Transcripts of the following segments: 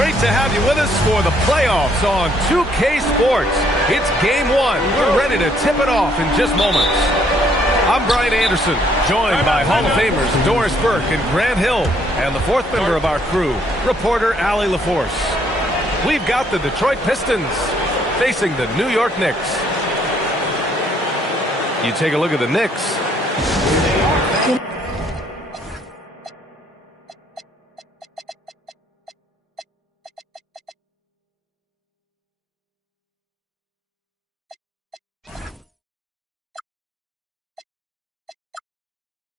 Great to have you with us for the playoffs on 2K Sports. It's game one. We're ready to tip it off in just moments. I'm Brian Anderson, joined by Hall of Famers Doris Burke and Grant Hill, and the fourth member of our crew, reporter Allie LaForce. We've got the Detroit Pistons facing the New York Knicks. You take a look at the Knicks.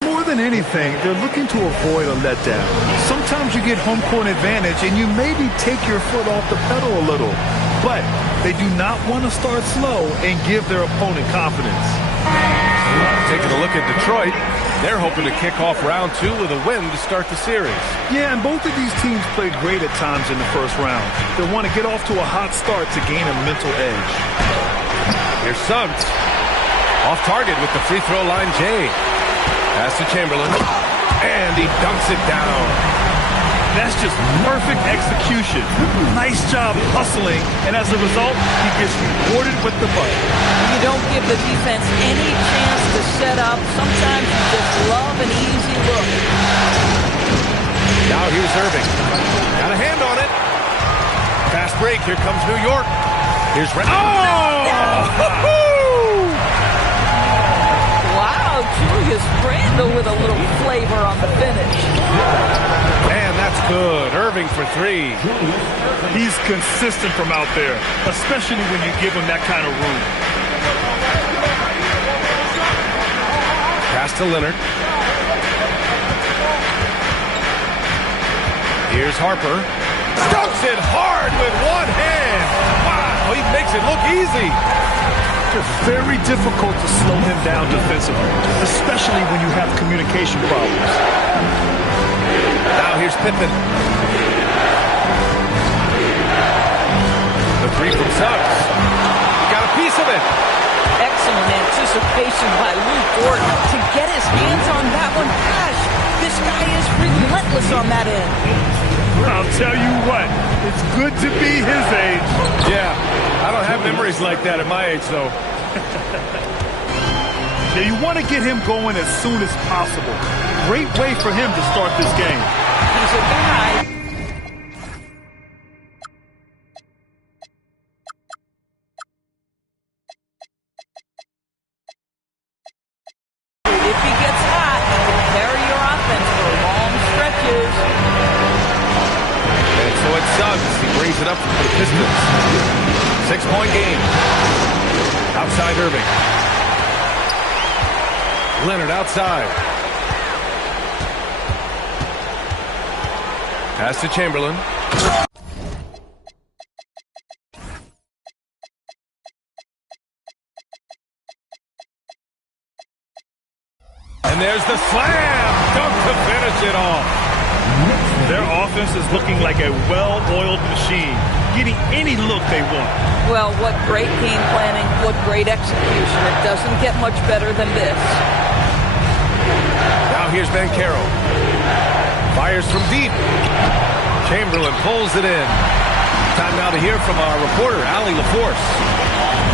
More than anything, they're looking to avoid a letdown. Sometimes you get home court advantage and you maybe take your foot off the pedal a little, but they do not want to start slow and give their opponent confidence. Taking a look at Detroit, they're hoping to kick off round two with a win to start the series. Yeah, and both of these teams played great at times in the first round. They want to get off to a hot start to gain a mental edge. Here's Suggs. Off target with the free throw line, Jay. Pass to Chamberlain, and he dunks it down. That's just perfect execution. Nice job hustling, and as a result, he gets rewarded with the bucket. You don't give the defense any chance to set up. Sometimes you just love an easy look. Now here's Irving. Got a hand on it. Fast break. Here comes New York. Here's Julius Randle with a little flavor on the finish. And that's good. Irving for three. He's consistent from out there, especially when you give him that kind of room. Pass to Leonard. Here's Harper. Dunks it hard with one hand. Wow, he makes it look easy. It's very difficult to slow him down defensively, especially when you have communication problems. Now here's Pippen. The three from Suggs. Got a piece of it. Excellent anticipation by Luke Dort to get his hands on that one. Gosh, this guy is relentless on that end. I'll tell you what, it's good to be his age. Yeah, I don't have memories like that at my age, though. Yeah, you want to get him going as soon as possible. Great way for him to start this game. He's a guy. If he gets hot, he can carry your offense for long stretches. And so it's Suggs. He brings it up for the Pistons. 6-point game. Outside Irving. Leonard outside. Pass to Chamberlain. And there's the slam. Dunk to finish it off. Their offense is looking like a well-oiled machine, getting any look they want. Well, what great game planning, what great execution. It doesn't get much better than this. Now here's Banchero. Fires from deep. Chamberlain pulls it in. Time now to hear from our reporter, Allie LaForce.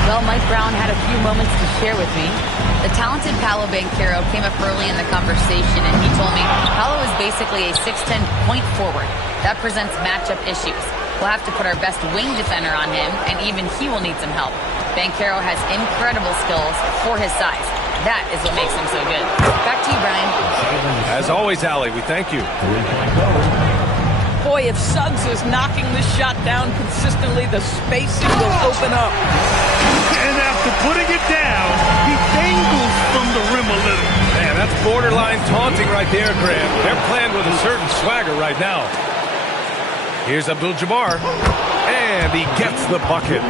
Well, Mike Brown had a few moments to share with me. The talented Paolo Banchero came up early in the conversation, and he told me Paolo is basically a 6'10" point forward. That presents matchup issues. We'll have to put our best wing defender on him, and even he will need some help. Banchero has incredible skills for his size. That is what makes him so good. Back to you, Brian. As always, Allie, we thank you. Boy, if Suggs is knocking this shot down consistently, the spacing will open up. And after putting it down, he dangles from the rim a little. Man, that's borderline taunting right there, Grant. They're playing with a certain swagger right now. Here's Abdul-Jabbar, and he gets the bucket.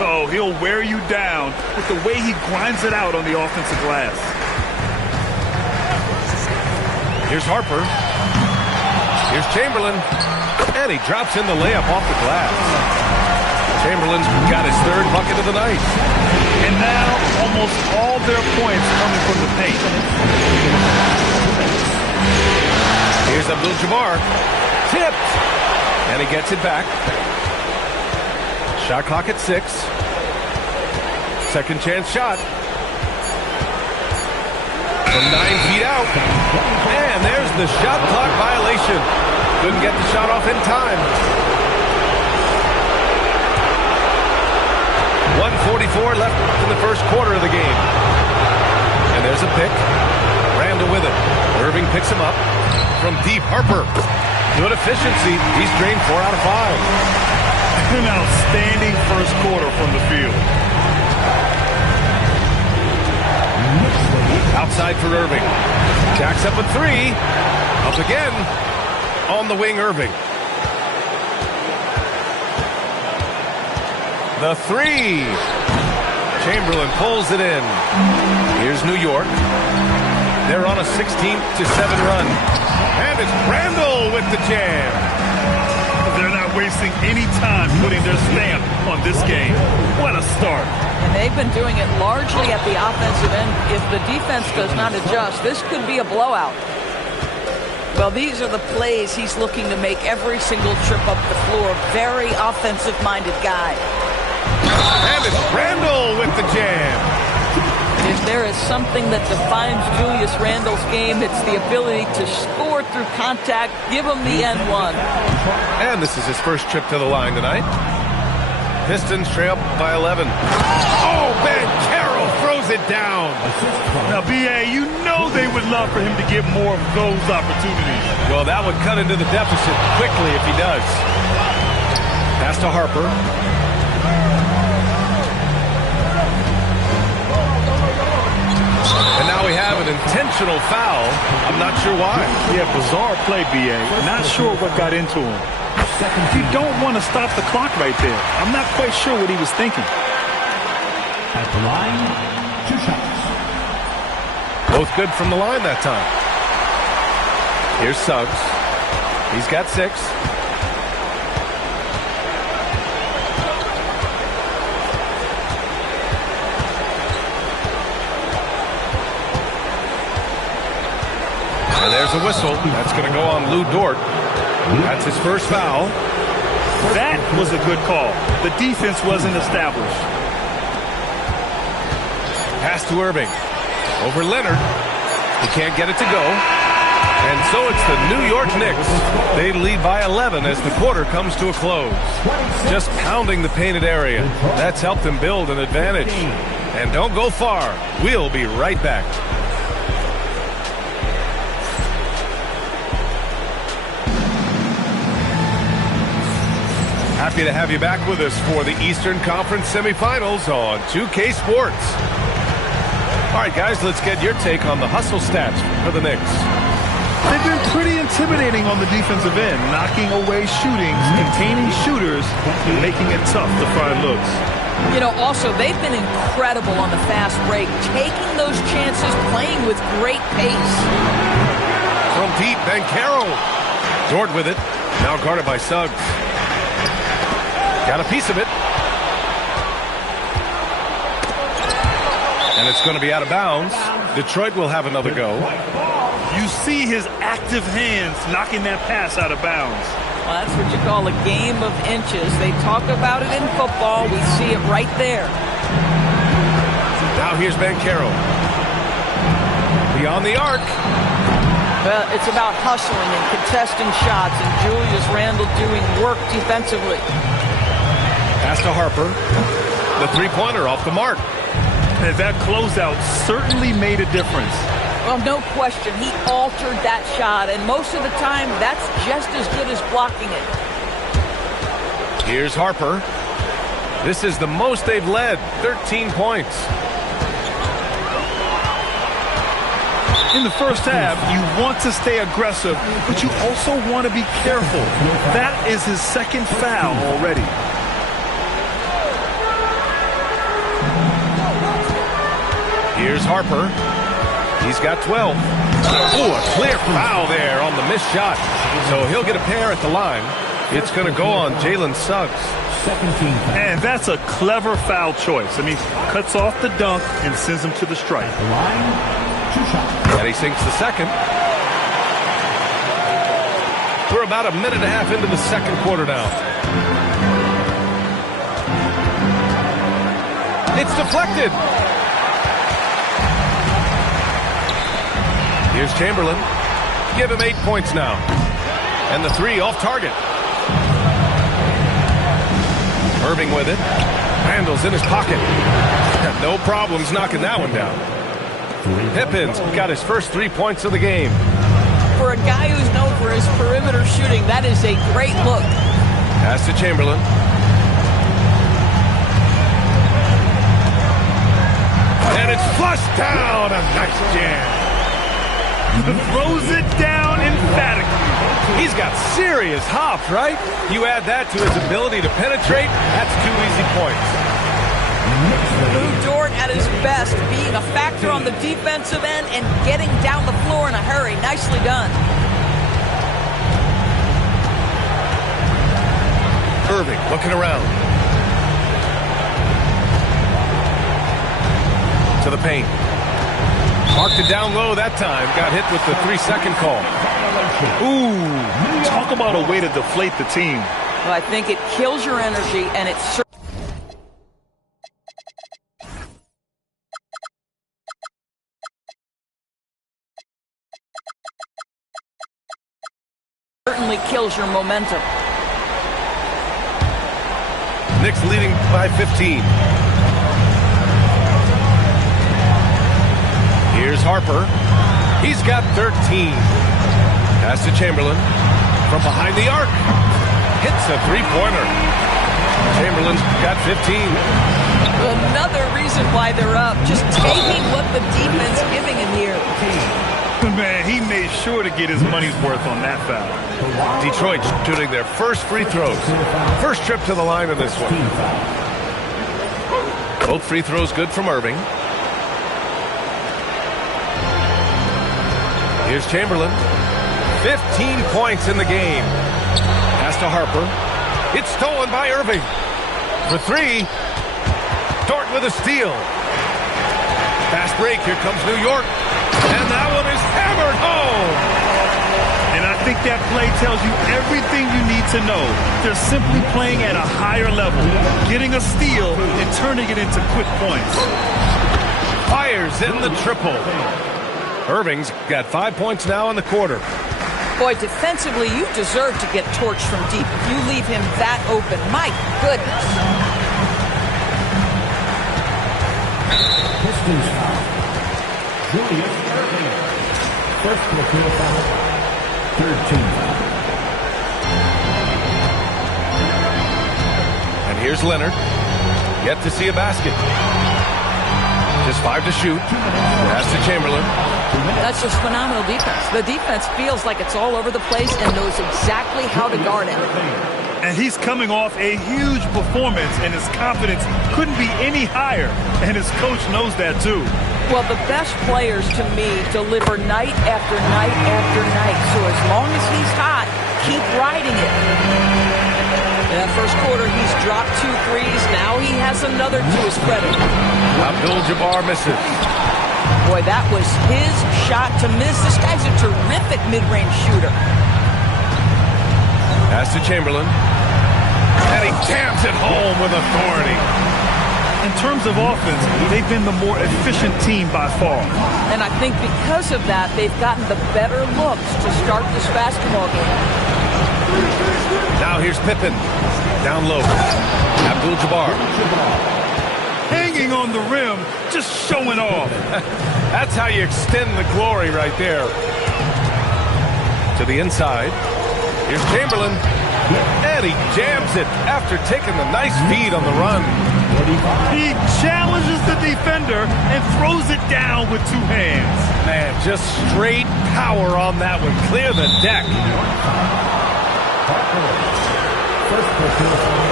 Oh, he'll wear you down with the way he grinds it out on the offensive glass. Here's Harper. Here's Chamberlain, and he drops in the layup off the glass. Chamberlain's got his third bucket of the night. And now, almost all their points coming from the paint. Here's Abdul-Jabbar. Tipped. And And he gets it back. Shot clock at 6. Second chance shot. From 9 feet out. And there's the shot clock violation. Couldn't get the shot off in time. 1:44 left in the first quarter of the game. And there's a pick. Randall with it. Irving picks him up. From deep, Harper. Good efficiency. He's drained 4 out of 5. An outstanding first quarter from the field. Outside for Irving. Jacks up at 3. Up again. On the wing, Irving. The 3. Chamberlain pulls it in. Here's New York. They're on a 16-7 run. And it's Randall with the jam. They're not wasting any time putting their stamp on this game. What a start. And they've been doing it largely at the offensive end. If the defense does not adjust, this could be a blowout. Well, these are the plays he's looking to make every single trip up the floor. Very offensive-minded guy. And it's Randall with the jam. If there is something that defines Julius Randle's game, it's the ability to score through contact. Give him the N1. And this is his first trip to the line tonight. Pistons trail by 11. Oh, Banchero throws it down. Now, B.A., you know they would love for him to get more of those opportunities. Well, that would cut into the deficit quickly if he does. Pass to Harper. And now we have an intentional foul. I'm not sure why. Yeah, bizarre play, B.A. Not sure what got into him. You don't want to stop the clock right there. I'm not quite sure what he was thinking. At the line, 2 shots. Both good from the line that time. Here's Suggs. He's got 6. And there's a whistle. That's going to go on Lou Dort. That's his first foul. That was a good call. The defense wasn't established. Pass to Irving. Over Leonard. He can't get it to go. And so it's the New York Knicks. They lead by 11 as the quarter comes to a close. Just pounding the painted area. That's helped them build an advantage. And don't go far. We'll be right back. Happy to have you back with us for the Eastern Conference semifinals on 2K Sports. All right, guys, let's get your take on the hustle stats for the Knicks. They've been pretty intimidating on the defensive end, knocking away shootings, containing shooters, and making it tough to find looks. You know, also, they've been incredible on the fast break, taking those chances, playing with great pace. From deep, Banchero. Dort with it. Now guarded by Suggs. Got a piece of it. And it's going to be out of bounds. Detroit will have another go. You see his active hands knocking that pass out of bounds. Well, that's what you call a game of inches. They talk about it in football. We see it right there. Now here's Banchero. Beyond the arc. Well, it's about hustling and contesting shots, and Julius Randle doing work defensively. Pass to Harper. The three-pointer off the mark. And that closeout certainly made a difference. Well, no question. He altered that shot, and most of the time, that's just as good as blocking it. Here's Harper. This is the most they've led, 13 points. In the first half, you want to stay aggressive, but you also want to be careful. That is his second foul already. Here's Harper. He's got 12. Oh, a clear foul there on the missed shot. So he'll get a pair at the line. It's going to go on Jalen Suggs. And that's a clever foul choice. I mean, cuts off the dunk and sends him to the stripe. And he sinks the second. We're about a minute and a half into the second quarter now. It's deflected. Here's Chamberlain. Give him 8 points now. And the three off target. Irving with it. Randall's in his pocket. No problems knocking that one down. Pippin's got his first 3 points of the game. For a guy who's known for his perimeter shooting, that is a great look. Pass to Chamberlain. And it's flushed down. A nice jam. Throws it down emphatically. He's got serious hops, right? You add that to his ability to penetrate, that's 2 easy points. Lou Dort at his best, being a factor on the defensive end and getting down the floor in a hurry. Nicely done. Irving looking around. To the paint. Marked it down low that time. Got hit with the 3-second call. Ooh, talk about a way to deflate the team. Well, I think it kills your energy, and it's certainly kills your momentum. Knicks leading by 15. Here's Harper. He's got 13. Pass to Chamberlain. From behind the arc. Hits a three-pointer. Chamberlain's got 15. Another reason why they're up. Just taking what the defense giving him here. Man, he made sure to get his money's worth on that foul. Detroit shooting their first free throws. First trip to the line of this one. Both free throws good from Irving. Here's Chamberlain. 15 points in the game. Pass to Harper. It's stolen by Irving. For three. Dort with a steal. Fast break. Here comes New York. And that one is hammered home. And I think that play tells you everything you need to know. They're simply playing at a higher level, getting a steal and turning it into quick points. Fires in the triple. Irving's got 5 points now in the quarter. Boy, defensively, you deserve to get torched from deep. If you leave him that open, my goodness. Pistons foul. Julius Irving. First personal foul. Third team foul. And here's Leonard. Yet to see a basket. Just 5 to shoot. Pass to Chamberlain. That's just phenomenal defense. The defense feels like it's all over the place and knows exactly how to guard it. And he's coming off a huge performance, and his confidence couldn't be any higher. And his coach knows that, too. Well, the best players, to me, deliver night after night after night. So as long as he's hot, keep riding it. In that first quarter, he's dropped 2 threes. Now he has another to his credit. Abdul-Jabbar misses. Boy, that was his shot to miss. This guy's a terrific mid-range shooter. Pass to Chamberlain. And he jams it home with authority. In terms of offense, they've been the more efficient team by far. And I think because of that, they've gotten the better looks to start this basketball game. Now here's Pippen. Down low. Abdul-Jabbar. Hanging on the rim, just showing off. That's how you extend the glory right there. To the inside. Here's Chamberlain. And he jams it after taking the nice feed on the run. He challenges the defender and throws it down with 2 hands. Man, just straight power on that one. Clear the deck. First personal foul.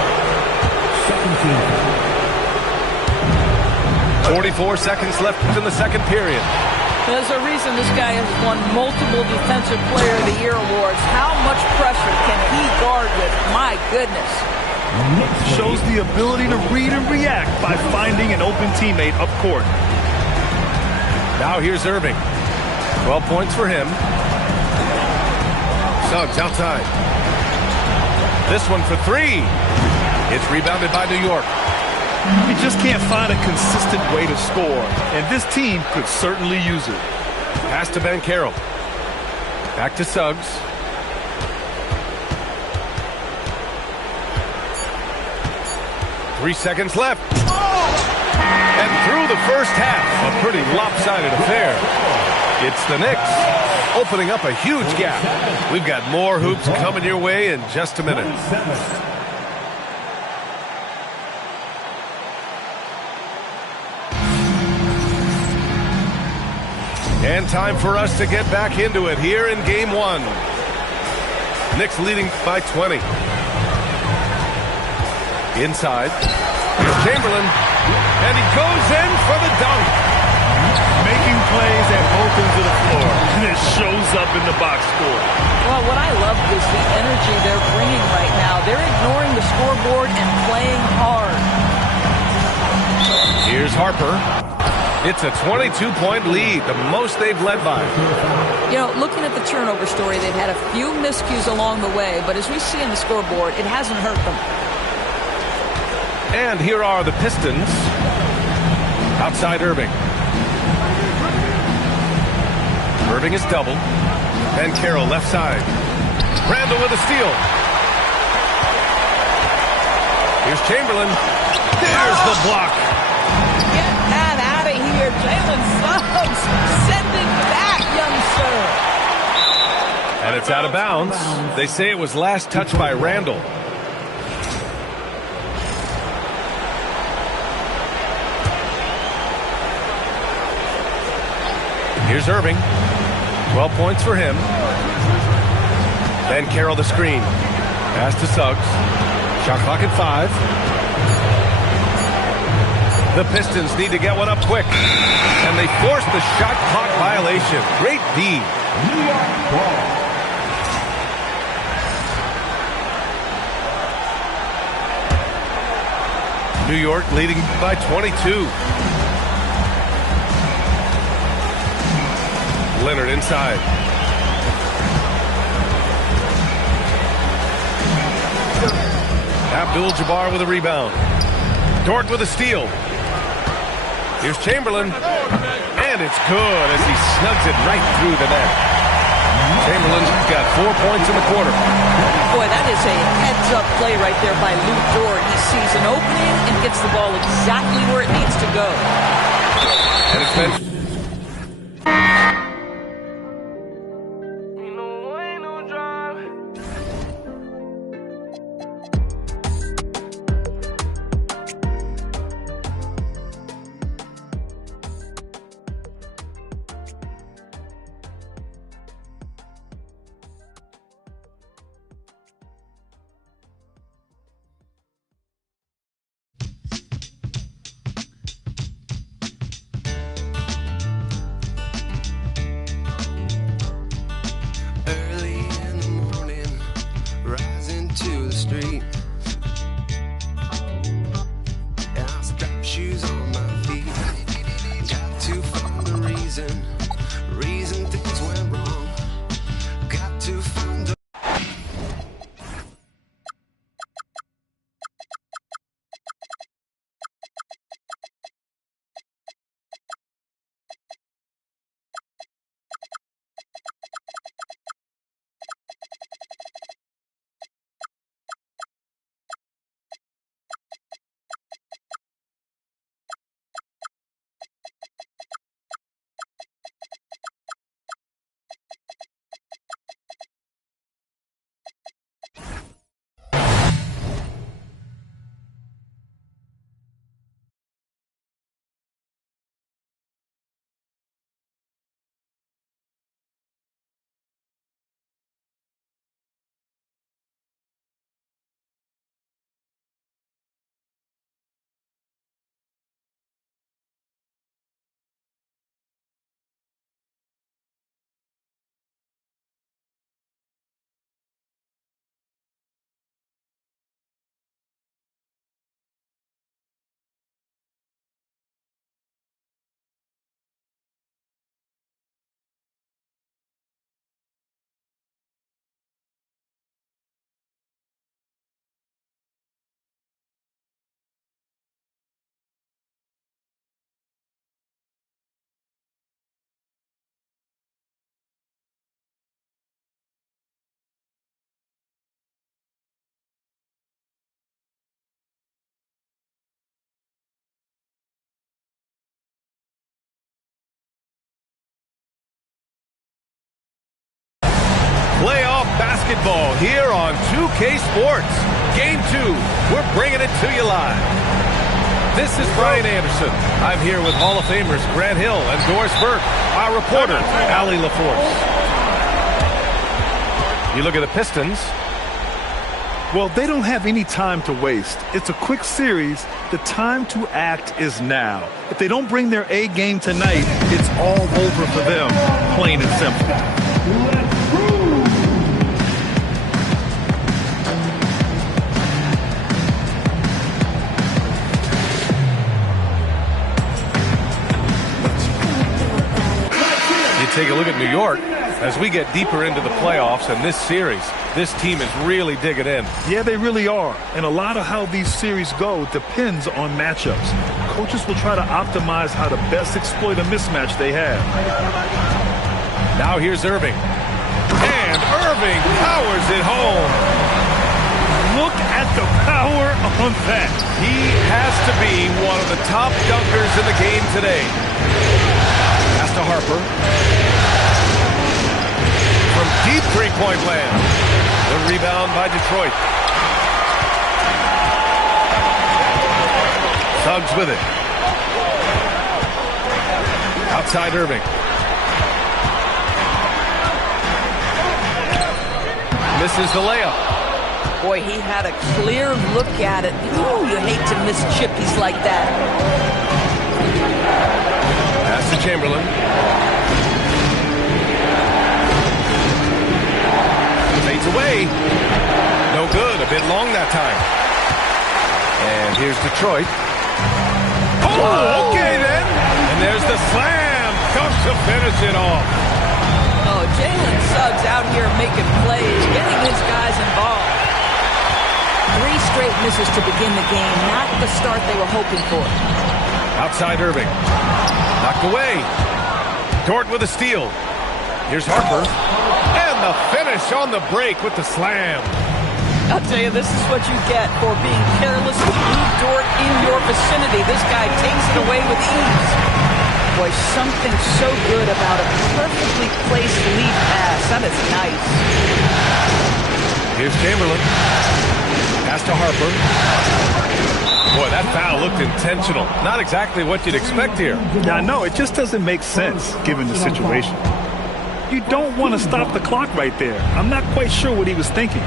Second team foul. 44 seconds left in the second period. There's a reason this guy has won multiple Defensive Player of the Year awards. How much pressure can he guard with? My goodness. Shows the ability to read and react by finding an open teammate up court. Now here's Irving. 12 points for him. Suggs outside. This one for three. It's rebounded by New York. You just can't find a consistent way to score, and this team could certainly use it. Pass to Banchero. Back to Suggs. Three seconds left. And through the first half, a pretty lopsided affair. It's the Knicks opening up a huge gap. We've got more hoops coming your way in just a minute. And time for us to get back into it here in game one. Knicks leading by 20. Inside. Here's Chamberlain. And he goes in for the dunk. Making plays at both ends of the floor, and it shows up in the box score. Well, what I love is the energy they're bringing right now. They're ignoring the scoreboard and playing hard. Here's Harper. It's a 22-point lead, the most they've led by. You know, looking at the turnover story, they've had a few miscues along the way, but as we see in the scoreboard, it hasn't hurt them. And here are the Pistons. Outside Irving. Irving is doubled. Banchero left side. Randall with a steal. Here's Chamberlain. There's the block. Get that out of here. Jalen Suggs. Send it back, young sir. And it's out of bounds. They say it was last touched by Randall. Here's Irving. 12 points for him. Banchero the screen. Pass to Suggs. Shot clock at 5. The Pistons need to get one up quick. And they force the shot clock violation. Great D. New York ball. New York leading by 22. Leonard inside. Abdul-Jabbar with a rebound. Dort with a steal. Here's Chamberlain. And it's good as he snugs it right through the net. Chamberlain's got 4 points in the quarter. Boy, that is a heads-up play right there by Lou Dort. He sees an opening and gets the ball exactly where it needs to go. And it's been... basketball here on 2K Sports. Game 2, we're bringing it to you live. This is Brian Anderson. I'm here with Hall of Famers Grant Hill and Doris Burke, our reporter, Allie LaForce. You look at the Pistons. Well, they don't have any time to waste. It's a quick series. The time to act is now. If they don't bring their A game tonight, it's all over for them, plain and simple. Take a look at New York as we get deeper into the playoffs and this series. This team is really digging in. Yeah, they really are. And a lot of how these series go depends on matchups. Coaches will try to optimize how to best exploit a mismatch they have. Now here's Irving. And Irving powers it home. Look at the power on that. He has to be one of the top dunkers in the game today. Pass to Harper. From deep three-point land. The rebound by Detroit. Suggs with it. Outside Irving. Misses the layup. Boy, he had a clear look at it. Ooh, you hate to miss chippies like that. Pass to Chamberlain. Fades away. No good. A bit long that time. And here's Detroit. Oh, okay then. And there's the slam. Dunk to finish it off. Oh, Jalen Suggs out here making plays, getting his guys involved. 3 straight misses to begin the game. Not the start they were hoping for. Outside Irving. Knocked away. Dort with a steal. Here's Harper. And the finish on the break with the slam. I'll tell you, this is what you get for being careless with Lou Dort in your vicinity. This guy takes it away with ease. Boy, something so good about a perfectly placed lead pass. That is nice. Here's Chamberlain. Pass to Harper. Boy, that foul looked intentional. Not exactly what you'd expect here. Yeah, I know. It just doesn't make sense given the situation. You don't want to stop the clock right there. I'm not quite sure what he was thinking.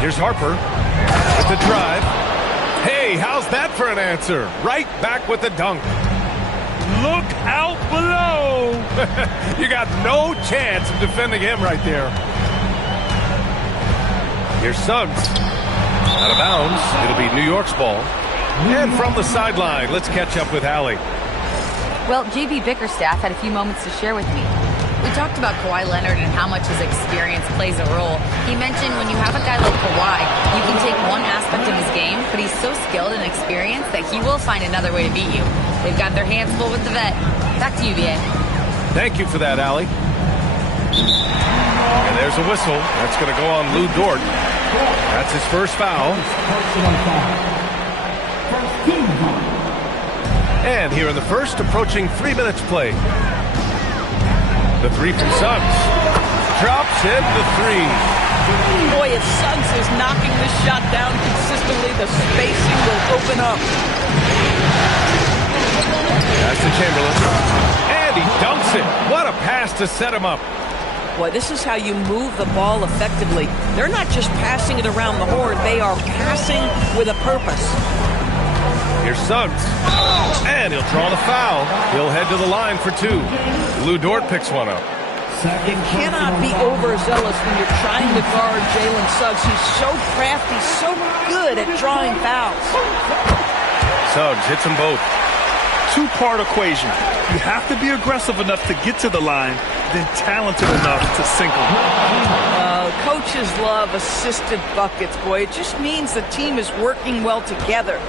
Here's Harper with the drive. Hey, how's that for an answer? Right back with the dunk. Look out below. You got no chance of defending him right there. Here's Suggs. Out of bounds. It'll be New York's ball. And from the sideline, let's catch up with Allie. Well, JB Bickerstaff had a few moments to share with me. We talked about Kawhi Leonard and how much his experience plays a role. He mentioned when you have a guy like Kawhi, you can take one aspect of his game, but he's so skilled and experienced that he will find another way to beat you. They've got their hands full with the vet. Back to you, BA. Thank you for that, Allie. And there's a whistle. That's going to go on Lou Dort. That's his first foul. And here in the first, approaching 3 minutes play. The three from Suggs. Drops in the three. Boy, if Suggs is knocking this shot down consistently, the spacing will open up. Pass to Chamberlain. And he dunks it. What a pass to set him up. Boy, this is how you move the ball effectively. They're not just passing it around the horn. They are passing with a purpose. Here's Suggs. And he'll draw the foul. He'll head to the line for 2. Lou Dort picks one up. You cannot be overzealous when you're trying to guard Jalen Suggs. He's so crafty, so good at drawing fouls. Suggs hits them both. 2-part equation. You have to be aggressive enough to get to the line, then talented enough to sink them. Coaches love assisted buckets, boy. It just means the team is working well together.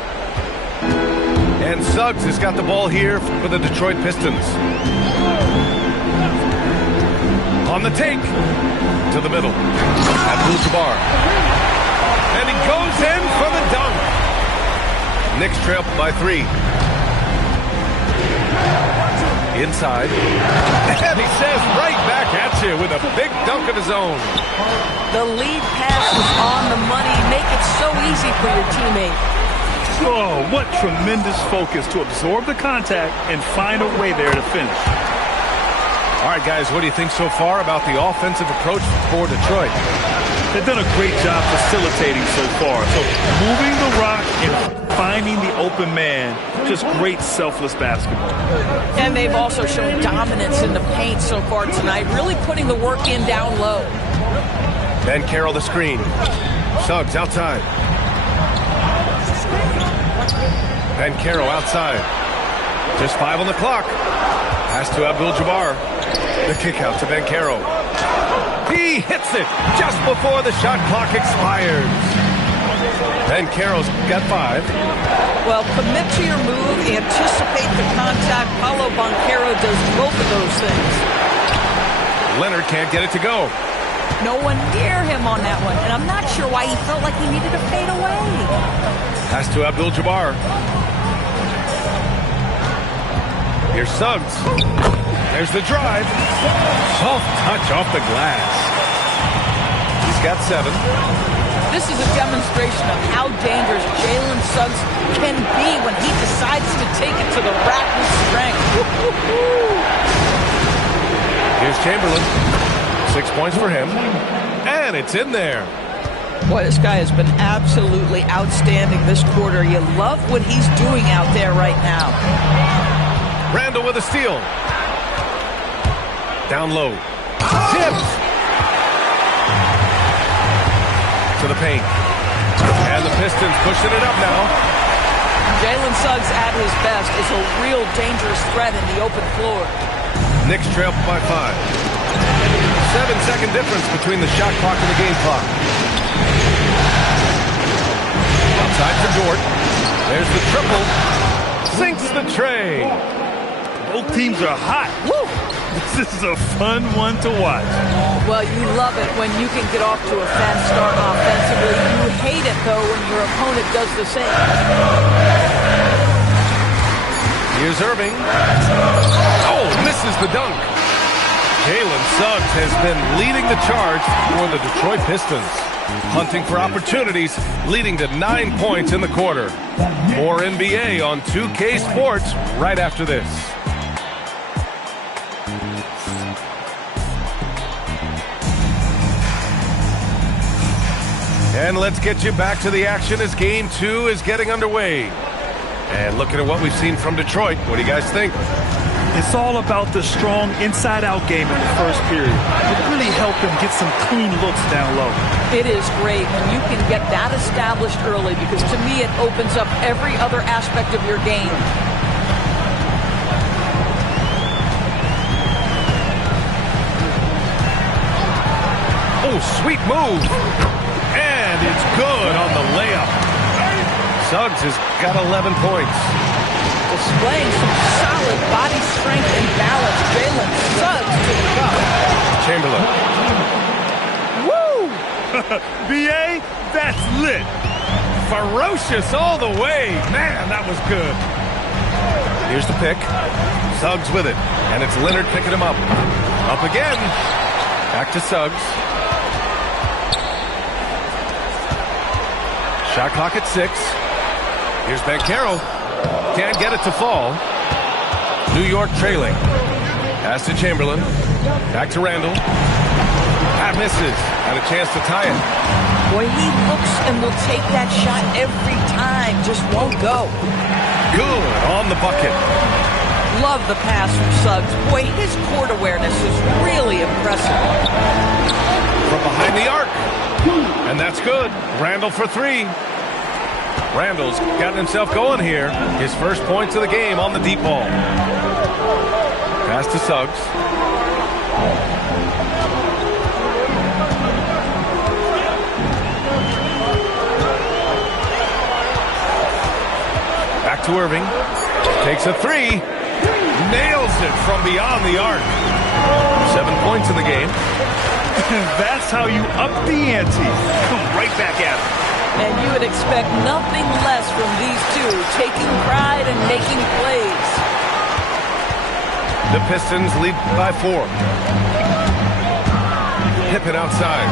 And Suggs has got the ball here for the Detroit Pistons. On the take. To the middle. Abdul-Jabbar. And he goes in for the dunk. Knicks trail by 3. Inside. And he says right back at you with a big dunk of his own. The lead pass was on the money. Make it so easy for your teammate. Oh, what tremendous focus to absorb the contact and find a way there to finish. All right, guys, what do you think so far about the offensive approach for Detroit? They've done a great job facilitating so far. So moving the rock and finding the open man, just great selfless basketball. And they've also shown dominance in the paint so far tonight, really putting the work in down low. Banchero the screen. Suggs outside. Banchero outside. Just 5 on the clock. Pass to Abdul-Jabbar. The kick out to Banchero. He hits it just before the shot clock expires. Banchero's got 5. Well, commit to your move, anticipate the contact. Paolo Banchero does both of those things. Leonard can't get it to go. No one near him on that one, and I'm not sure why he felt like he needed to fade away. Pass to Abdul-Jabbar. Here's Suggs. There's the drive. Soft touch off the glass. He's got 7. This is a demonstration of how dangerous Jalen Suggs can be when he decides to take it to the rack with strength. Here's Chamberlain. 6 points for him. And it's in there. Boy, this guy has been absolutely outstanding this quarter. You love what he's doing out there right now. Randall with a steal. Down low. Tipped. To the paint. And the Pistons pushing it up now. Jalen Suggs at his best is a real dangerous threat in the open floor. Knicks trail by 5. 7-second difference between the shot clock and the game clock. Outside for Dort. There's the triple. Sinks the tray. Both teams are hot. Woo! This is a fun one to watch. Well, you love it when you can get off to a fast start offensively. You hate it, though, when your opponent does the same. Here's Irving. Oh, misses the dunk. Jalen Suggs has been leading the charge for the Detroit Pistons. Hunting for opportunities, leading to 9 points in the quarter. More NBA on 2K Sports right after this. And let's get you back to the action as Game 2 is getting underway. And looking at what we've seen from Detroit, what do you guys think? It's all about the strong inside-out game in the first period. It really helped them get some clean looks down low. It is great when you can get that established early because to me it opens up every other aspect of your game. Oh, sweet move. And it's good on the layup. Suggs has got 11 points. Displaying some solid body strength and balance. Jalen Suggs to the cup. Chamberlain. Woo! B.A., that's lit. Ferocious all the way. Man, that was good. Here's the pick. Suggs with it. And it's Leonard picking him up. Up again. Back to Suggs. Shot clock at 6. Here's Banchero. Can't get it to fall. New York trailing. Pass to Chamberlain. Back to Randall. That misses. And a chance to tie it. Boy, he looks and will take that shot every time. Just won't go. Good on the bucket. Love the pass from Suggs. Boy, his court awareness is really impressive. From behind the arc. And that's good. Randall for 3. Randall's gotten himself going here. His first points of the game on the deep ball. Pass to Suggs. Back to Irving. Takes a 3. Nails it from beyond the arc. 7 points in the game. That's how you up the ante. Come right back at it. And you would expect nothing less from these two, taking pride and making plays. The Pistons lead by 4. Pippen outside.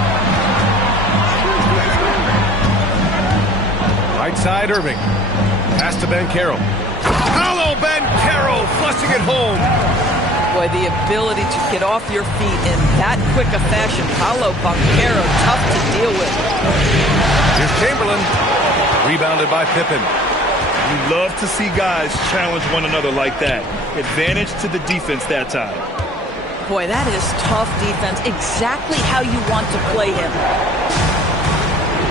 Right side, Irving. Pass to Banchero. Paolo Banchero flushing it home. Boy, the ability to get off your feet in that quick a fashion. Paolo Banchero, tough to deal with. Here's Chamberlain. Rebounded by Pippen. You love to see guys challenge one another like that. Advantage to the defense that time. Boy, that is tough defense. Exactly how you want to play him.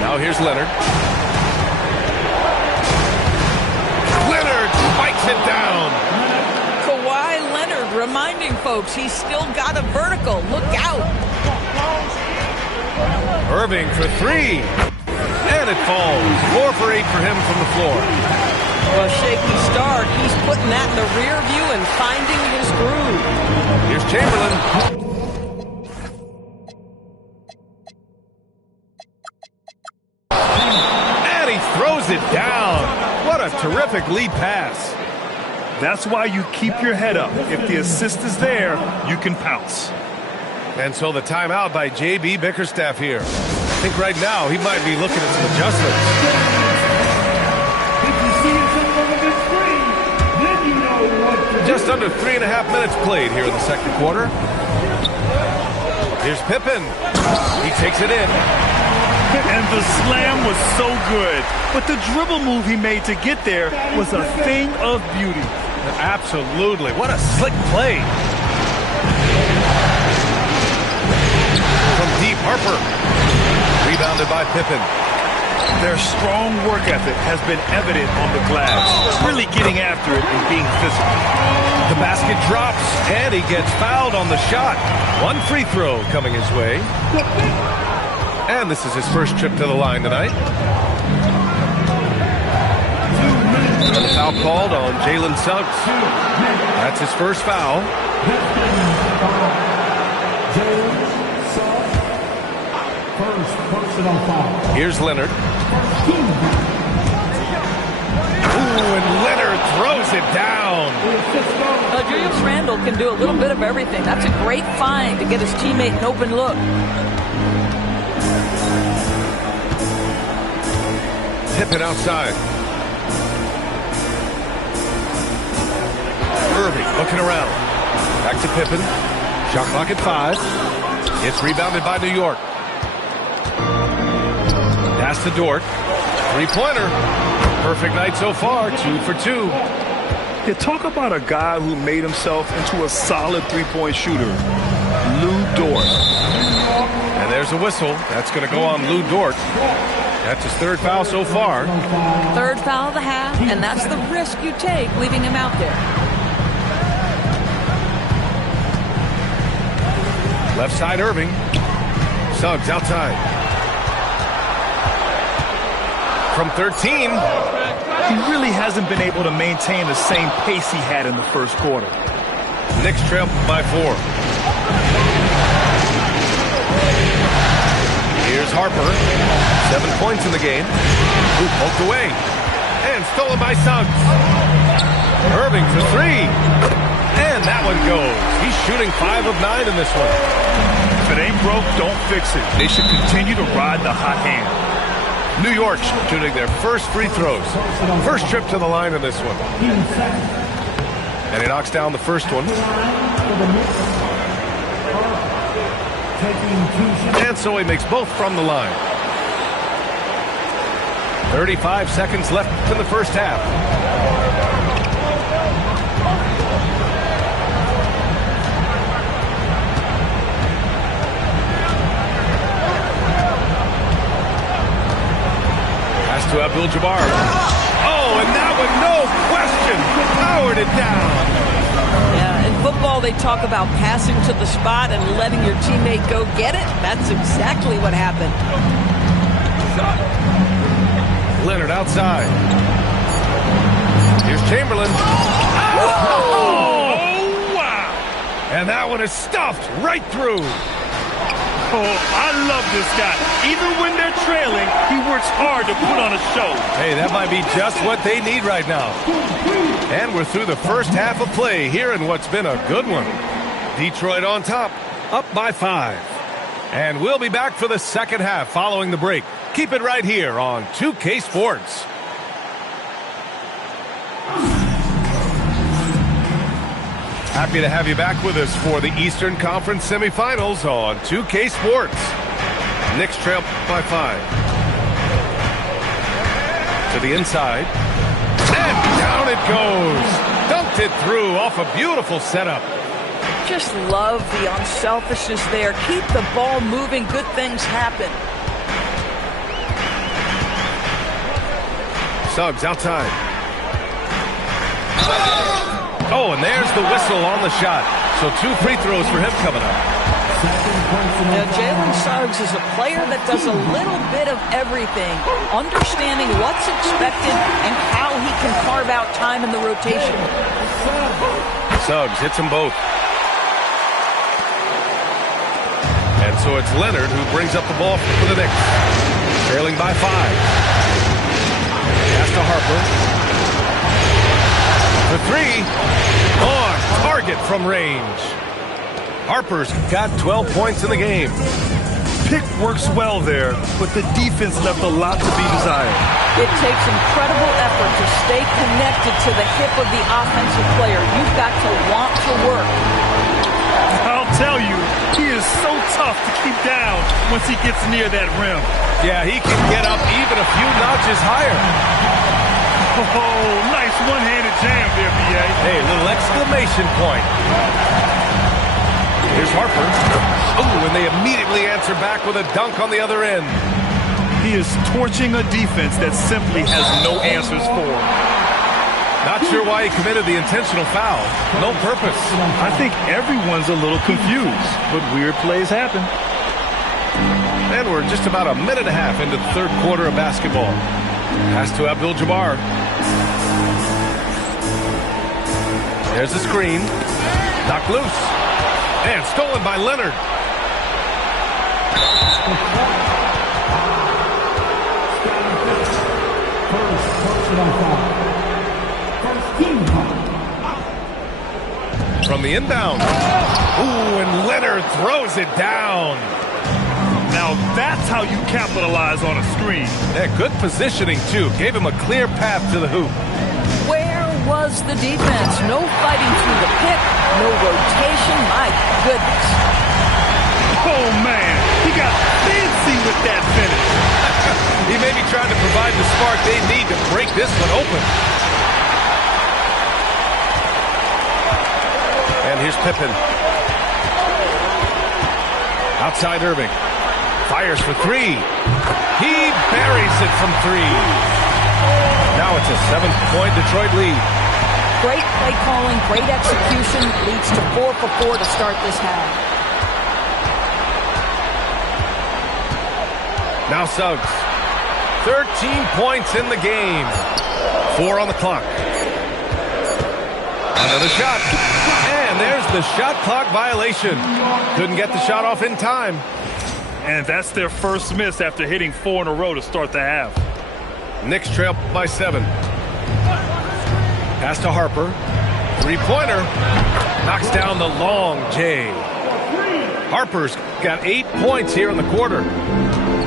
Now here's Leonard. Leonard spikes it down. Kawhi Leonard reminding folks he's still got a vertical. Look out. Irving for 3. And it falls. 4 for 8 for him from the floor. Well, shaky start. He's putting that in the rear view and finding his groove. Here's Chamberlain. And he throws it down. What a terrific lead pass. That's why you keep your head up. If the assist is there, you can pounce. And so the timeout by J.B. Bickerstaff here. I think right now he might be looking at some adjustments. Just under 3.5 minutes played here in the second quarter. Here's Pippen. He takes it in. And the slam was so good. But the dribble move he made to get there was a thing of beauty. Absolutely. What a slick play. From deep, Harper. Rebounded by Pippen. Their strong work ethic has been evident on the glass. Really getting after it and being physical. The basket drops, and he gets fouled on the shot. 1 free throw coming his way. And this is his first trip to the line tonight. And the foul called on Jalen Suggs. That's his first foul. First personal foul. Here's Leonard. Ooh, and Leonard throws it down. Julius Randle can do a little bit of everything. That's a great find to get his teammate an open look. Pippen outside. Irving looking around. Back to Pippen. Shot clock at 5. It's rebounded by New York. Pass to Dort. 3-pointer. Perfect night so far. 2 for 2. You talk about a guy who made himself into a solid three-point shooter. Lou Dort. And there's a whistle. That's going to go on Lou Dort. That's his 3rd foul so far. 3rd foul of the half, and that's the risk you take leaving him out there. Left side, Irving. Suggs outside. From 13. He really hasn't been able to maintain the same pace he had in the first quarter. Knicks trail by 4. Here's Harper. 7 points in the game. Ooh, poked away. And stolen by Suggs. Irving for 3. And that one goes. He's shooting 5 of 9 in this one. If it ain't broke, don't fix it. They should continue to ride the hot hand. New York shooting their first free throws. First trip to the line in this one. And he knocks down the first one. And so he makes both from the line. 35 seconds left in the first half. To Abdul-Jabbar. Oh, and that one, no question, powered it down. Yeah, in football they talk about passing to the spot and letting your teammate go get it. That's exactly what happened. Leonard outside. Here's Chamberlain. Oh, wow. And that one is stuffed right through. Oh, I love this guy. Even when they're trailing, he works hard to put on a show. Hey, that might be just what they need right now. And we're through the first half of play here in what's been a good one. Detroit on top, up by 5. And we'll be back for the second half following the break. Keep it right here on 2K Sports. Happy to have you back with us for the Eastern Conference semifinals on 2K Sports. Knicks trail by 5. To the inside. And down it goes. Dunked it through off a beautiful setup. Just love the unselfishness there. Keep the ball moving. Good things happen. Suggs outside. Oh, and there's the whistle on the shot. So 2 free throws for him coming up. Now, Jalen Suggs is a player that does a little bit of everything, understanding what's expected and how he can carve out time in the rotation. Suggs hits them both. And so it's Leonard who brings up the ball for the Knicks. Trailing by 5. Pass to Harper. The 3. On target from range. Harper's got 12 points in the game. Pick works well there, but the defense left a lot to be desired. It takes incredible effort to stay connected to the hip of the offensive player. You've got to want to work. I'll tell you, he is so tough to keep down once he gets near that rim. Yeah, he can get up even a few notches higher. Oh, nice one-handed jam there, B.A. Hey, little exclamation point. Here's Harper. Oh, and they immediately answer back with a dunk on the other end. He is torching a defense that simply has no answers for him. Not sure why he committed the intentional foul. No purpose. I think everyone's a little confused, but weird plays happen. And we're just about a minute and a half into the third quarter of basketball. Pass to Abdul-Jabbar. There's the screen. Knocked loose. And stolen by Leonard. From the inbound. Ooh, and Leonard throws it down. Now that's how you capitalize on a screen. Yeah, good positioning, too. Gave him a clear path to the hoop. Where was the defense? No fighting through the pick, no rotation. My goodness. Oh, man, he got fancy with that finish. He may be trying to provide the spark they need to break this one open. And here's Pippen. Outside Irving. Fires for 3. He buries it from 3. Now it's a 7-point Detroit lead. Great play calling, great execution, leads to 4 for 4 to start this half. Now Suggs. 13 points in the game. 4 on the clock. Another shot. And there's the shot clock violation. Couldn't get the shot off in time. And that's their first miss after hitting 4 in a row to start the half. Knicks trail by 7. Pass to Harper. 3-pointer. Knocks down the long J. Harper's got 8 points here in the quarter.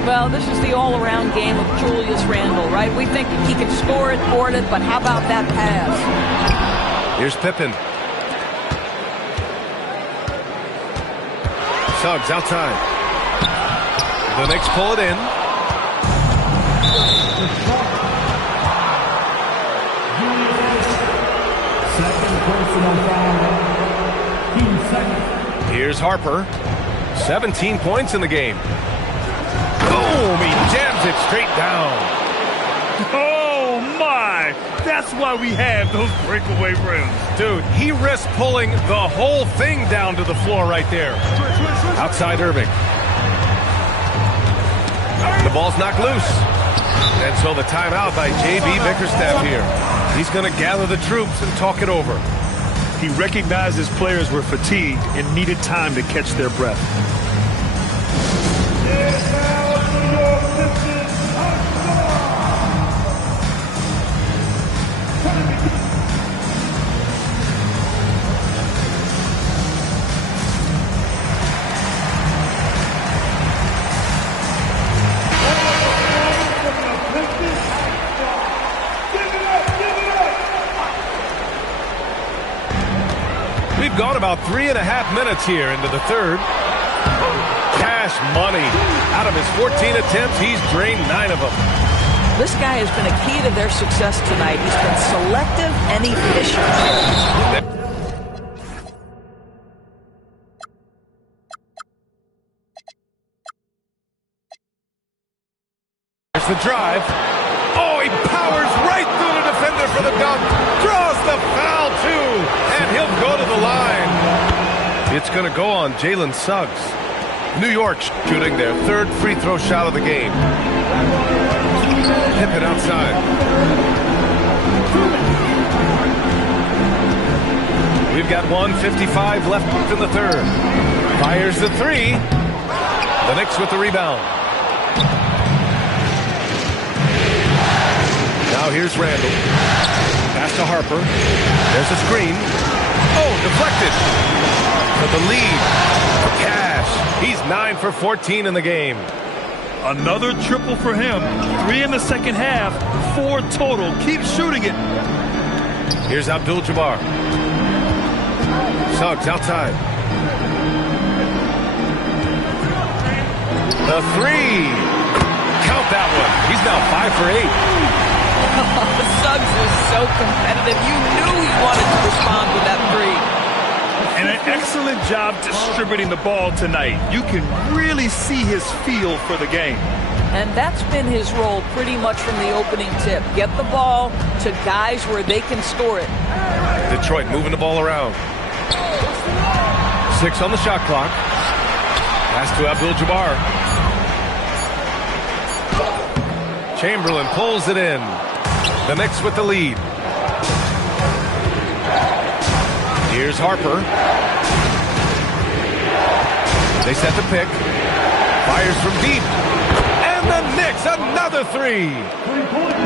Well, this is the all-around game of Julius Randle, right? We think he can score it, board it, but how about that pass? Here's Pippen. Suggs outside. The Knicks pull it in. Here's Harper. 17 points in the game. Boom! He jams it straight down. Oh, my! That's why we have those breakaway rims. Dude, he risked pulling the whole thing down to the floor right there. Outside Irving. The ball's knocked loose. And so the timeout by J.B. Bickerstaff here. He's going to gather the troops and talk it over. He recognized his players were fatigued and needed time to catch their breath. We've gone about 3.5 minutes here into the third. Cash money. Out of his 14 attempts, he's drained 9 of them. This guy has been a key to their success tonight. He's been selective and efficient. There's the drive. Oh, he powers right through the defender for the dunk. Draws the foul, too. And he'll go to the line. It's going to go on Jalen Suggs. New York shooting their third free throw shot of the game. Pippen outside. We've got 1:55 left in the third. Fires the three. The Knicks with the rebound. Now here's Randall. Pass to Harper. There's a screen. Oh, deflected. For the lead. Cash. He's 9 for 14 in the game. Another triple for him. 3 in the second half. 4 total. Keep shooting it. Here's Abdul-Jabbar. Suggs outside. The three. Count that one. He's now 5 for 8. Suggs was so competitive. You knew he wanted to respond with that three. And an excellent job distributing the ball tonight. You can really see his feel for the game. And that's been his role pretty much from the opening tip. Get the ball to guys where they can score it. Detroit moving the ball around. 6 on the shot clock. Pass to Abdul-Jabbar. Chamberlain pulls it in. The Knicks with the lead. Here's Harper. They set the pick. Fires from deep. And the Knicks, another three.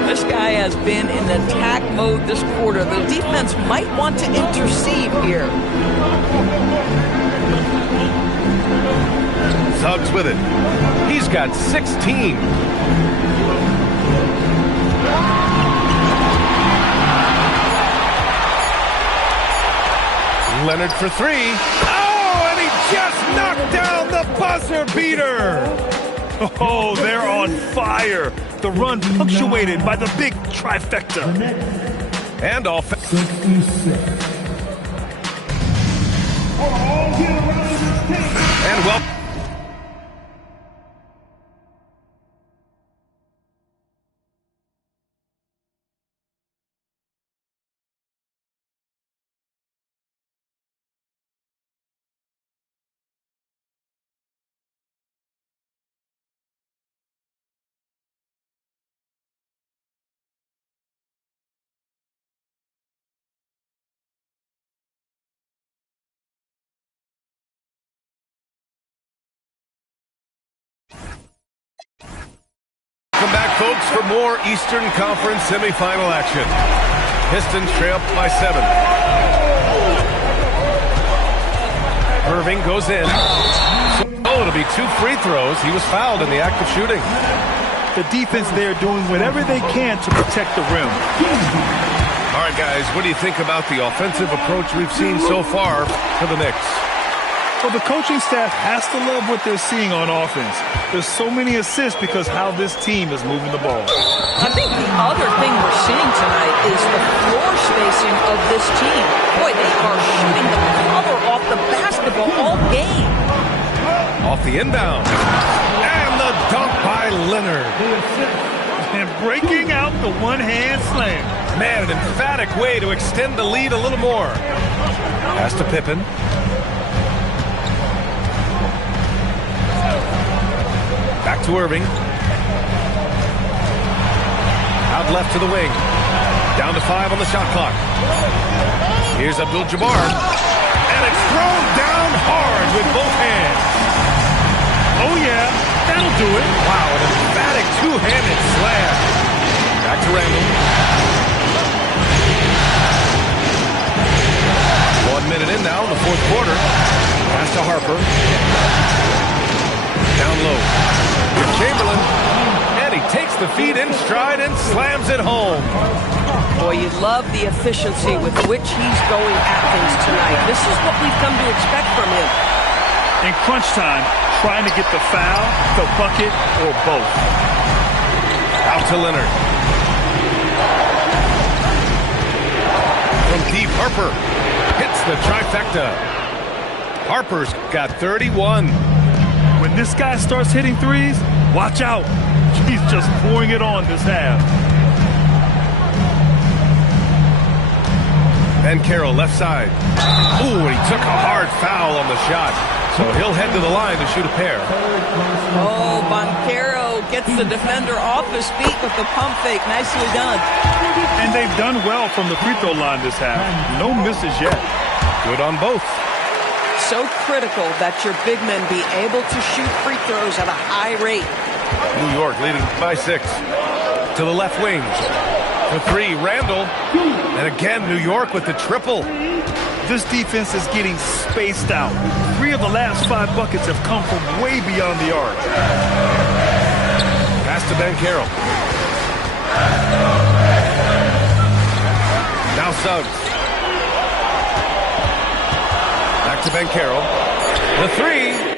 This guy has been in attack mode this quarter. The defense might want to intercede here. Suggs with it. He's got 16. Leonard for three. Oh, and he just knocked down the buzzer beater. Oh, they're on fire. The run punctuated by the big trifecta. And off. 66. And well. Welcome back, folks, for more Eastern Conference semifinal action. Pistons trail by 7. Irving goes in. Oh, it'll be 2 free throws. He was fouled in the act of shooting. The defense there doing whatever they can to protect the rim. All right, guys, what do you think about the offensive approach we've seen so far for the Knicks? Well, the coaching staff has to love what they're seeing on offense. There's so many assists because how this team is moving the ball. I think the other thing we're seeing tonight is the floor spacing of this team. Boy, they are shooting the cover off the basketball all game. Off the inbound. And the dunk by Leonard. And breaking out the one-hand slam. Man, an emphatic way to extend the lead a little more. Pass to Pippen. Back to Irving. Out left to the wing. Down to 5 on the shot clock. Here's Abdul-Jabbar. And it's thrown down hard with both hands. Oh, yeah. That'll do it. Wow, an emphatic two-handed slam. Back to Randall. 1 minute in now in the fourth quarter. Pass to Harper. Down low. Chamberlain, and he takes the feet in stride and slams it home. Boy, you love the efficiency with which he's going at things tonight. This is what we've come to expect from him. In crunch time, trying to get the foul, the bucket, or both. Out to Leonard. From deep, Harper hits the trifecta. Harper's got 31. When this guy starts hitting threes, watch out. He's just pouring it on this half. Banchero left side. Ooh, he took a hard foul on the shot. So he'll head to the line to shoot a pair. Oh, Banchero gets the defender off his feet with the pump fake. Nicely done. And they've done well from the free throw line this half. No misses yet. Good on both. So critical that your big men be able to shoot free throws at a high rate. New York leading by 6. To the left wing. For 3, Randall. And again, New York with the triple. This defense is getting spaced out. 3 of the last 5 buckets have come from way beyond the arc. Pass to Banchero. Now Suggs. Back to Banchero. The 3.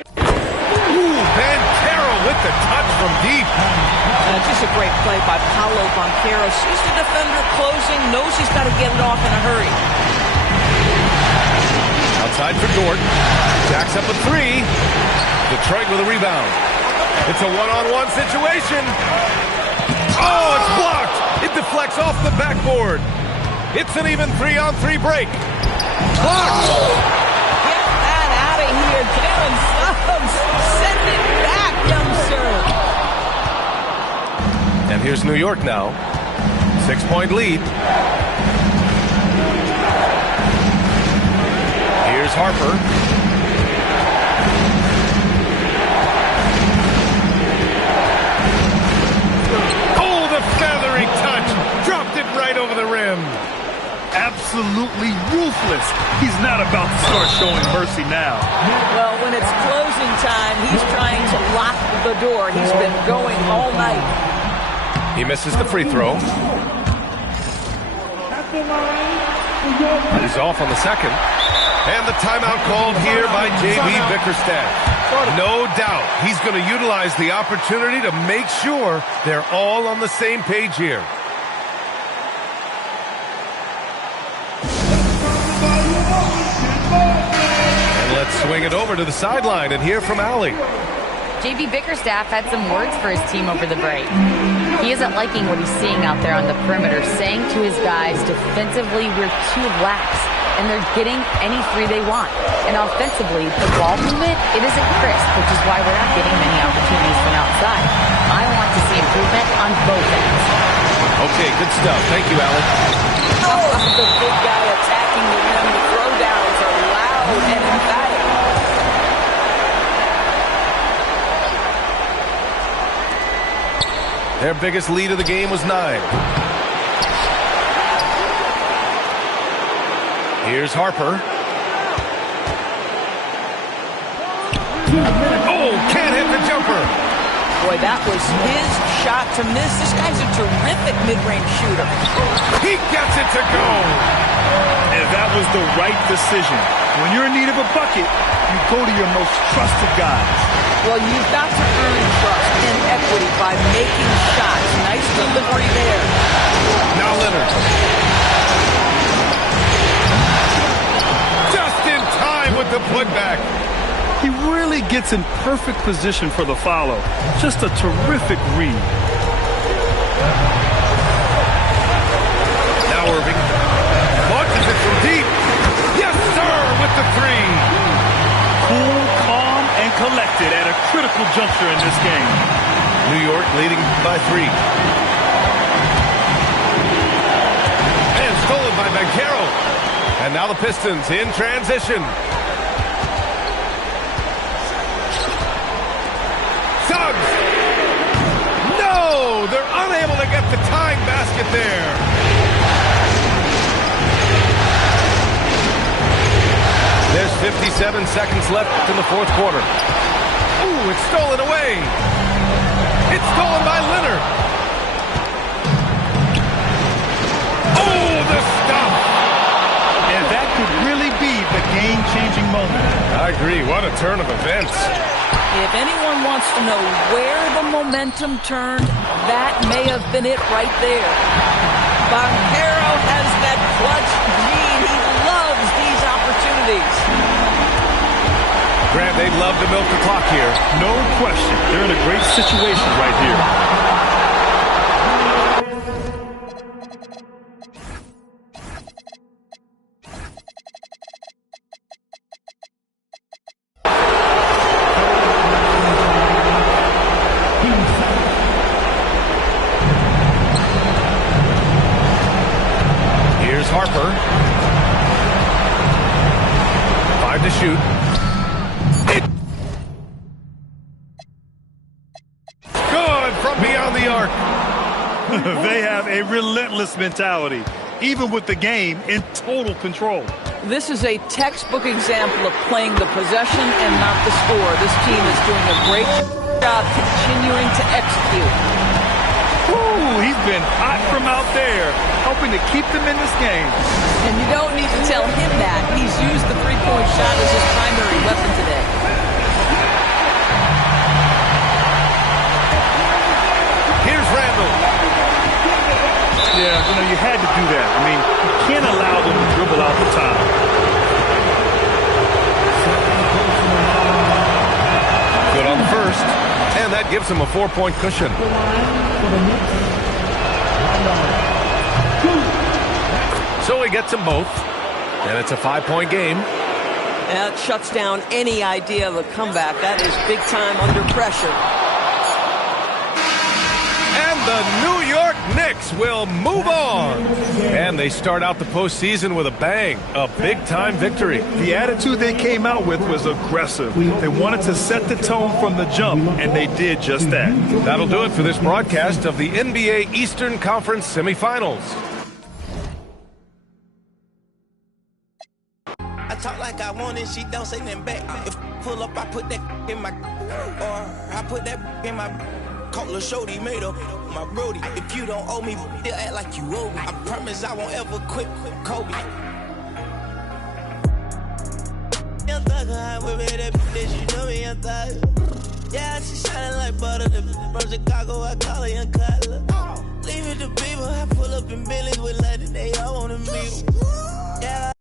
Ooh, Banchero with the touch from deep. Just a great play by Paolo Banchero. Sees the defender closing, knows he's got to get it off in a hurry. Outside for Dort. Jacks up a 3. Detroit with a rebound. It's a one-on-one situation. Oh, it's blocked. It deflects off the backboard. It's an even 3-on-3 break. Blocked. Get that out of here, Jalen Suggs. Send it back, young sir. And here's New York now. 6-point lead. Here's Harper. Oh, the feathery touch. Dropped it right over the rim. Absolutely ruthless. He's not about to start showing mercy now. Well, when it's closing time, he's trying to lock the door. He's been going all night. He misses the free throw. He's off on the second. And the timeout called here by J.B. Bickerstaff. No doubt he's going to utilize the opportunity to make sure they're all on the same page here. And let's swing it over to the sideline and hear from Allie. J.B. Bickerstaff had some words for his team over the break. He isn't liking what he's seeing out there on the perimeter, saying to his guys, defensively, we're too lax, and they're getting any 3 they want. And offensively, the ball movement, it isn't crisp, which is why we're not getting many opportunities from outside. I want to see improvement on both ends. Okay, good stuff. Thank you, Allie. Oh, the big guy attacking the rim. The throwdowns are loud and emphatic. Their biggest lead of the game was 9. Here's Harper. Oh, can't hit the jumper. Boy, that was his shot to miss. This guy's a terrific mid-range shooter. He gets it to go. And that was the right decision. When you're in need of a bucket, you go to your most trusted guys. Well, you've got to earn trust and equity by making shots. Nice delivery there. Now Leonard. Just in time with the putback. He really gets in perfect position for the follow. Just a terrific read. Now Irving. Launches it from deep. Yes, sir, with the 3. Cool, calm, and collected at a critical juncture in this game. New York leading by 3. And stolen by Banchero. And now the Pistons in transition. Suggs! No! They're unable to get the tying basket there. There's 57 seconds left in the fourth quarter. Ooh, it's stolen away. It's stolen by Leonard. I agree. What a turn of events. If anyone wants to know where the momentum turned, that may have been it right there. Banchero has that clutch gene. He loves these opportunities. Grant, they'd love to milk the clock here. No question. They're in a great situation right here. Here's Harper. 5 to shoot. Good from beyond the arc. They have a relentless mentality, even with the game in total control. This is a textbook example of playing the possession and not the score. This team is doing a great job continuing to execute. Ooh, he's been hot from out there, helping to keep them in this game. And you don't need to tell him that. He's used the three-point shot as his primary weapon today. Here's Randall. Yeah, you had to do that. I mean, you can't allow them to dribble out the time. Good on the first. And that gives him a 4-point cushion. So he gets them both. And it's a 5-point game. That shuts down any idea of a comeback. That is big time under pressure. And the New York Knicks will move on. And they start out the postseason with a bang. A big-time victory. The attitude they came out with was aggressive. They wanted to set the tone from the jump, and they did just that. That'll do it for this broadcast of the NBA Eastern Conference semifinals. I talk like I want it, she don't say nothing back. If pull up, I put that in my, or I put that in my. Cutler Shorty made up my brody. If you don't owe me, they'll act like you owe me. I promise I won't ever quit Kobe. Young thugger, I with me that bitch, you know me, young thugger. Yeah, she shining like butter. From Chicago, I call her Young Cutler. Leave it to people, I pull up in Billy's with London, they all wanna meet. Yeah.